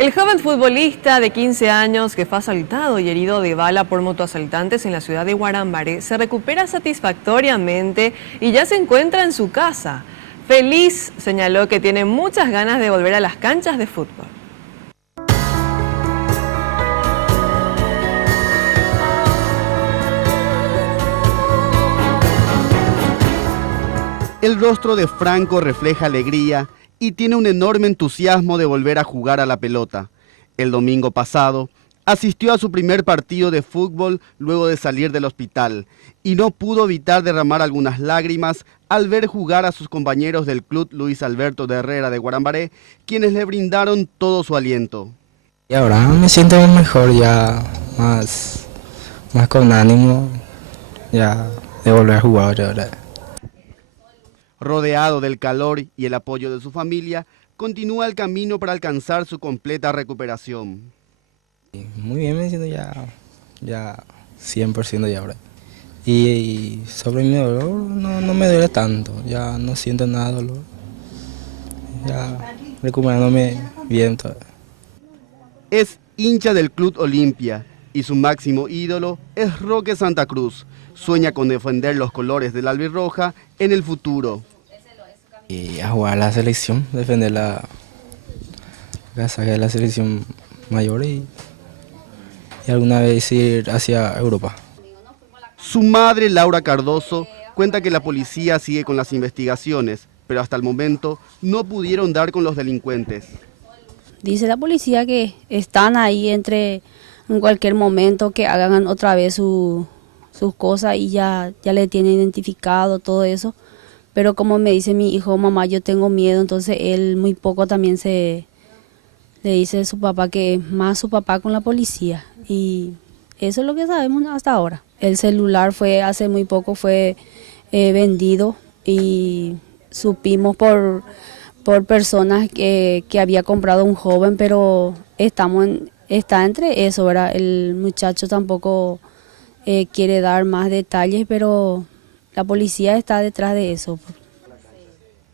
El joven futbolista de 15 años que fue asaltado y herido de bala por motoasaltantes en la ciudad de Guarambaré se recupera satisfactoriamente y ya se encuentra en su casa. Feliz señaló que tiene muchas ganas de volver a las canchas de fútbol. El rostro de Franco refleja alegría y tiene un enorme entusiasmo de volver a jugar a la pelota. El domingo pasado asistió a su primer partido de fútbol luego de salir del hospital y no pudo evitar derramar algunas lágrimas al ver jugar a sus compañeros del club Luis Alberto de Herrera de Guarambaré, quienes le brindaron todo su aliento. Y ahora me siento mejor, ya más con ánimo ya de volver a jugar ahora. Rodeado del calor y el apoyo de su familia, continúa el camino para alcanzar su completa recuperación. Muy bien, me siento ya 100% ya ahora. Y sobre mi dolor no me duele tanto, ya no siento nada de dolor. Ya recuperándome bien todo. Es hincha del Club Olimpia y su máximo ídolo es Roque Santa Cruz. Sueña con defender los colores del albirroja en el futuro. Y a jugar a la selección, defender la casaca de la selección mayor y alguna vez ir hacia Europa. Su madre, Laura Cardoso, cuenta que la policía sigue con las investigaciones, pero hasta el momento no pudieron dar con los delincuentes. Dice la policía que están ahí en cualquier momento que hagan otra vez sus cosas y ya le tienen identificado todo eso. Pero como me dice mi hijo, mamá, yo tengo miedo, entonces él muy poco también le dice a su papá que es más su papá con la policía. Y eso es lo que sabemos hasta ahora. El celular hace muy poco fue vendido y supimos por personas que había comprado un joven, pero está entre eso, ¿verdad? El muchacho tampoco quiere dar más detalles, pero la policía está detrás de eso.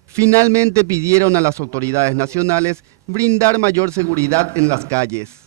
Finalmente pidieron a las autoridades nacionales brindar mayor seguridad en las calles.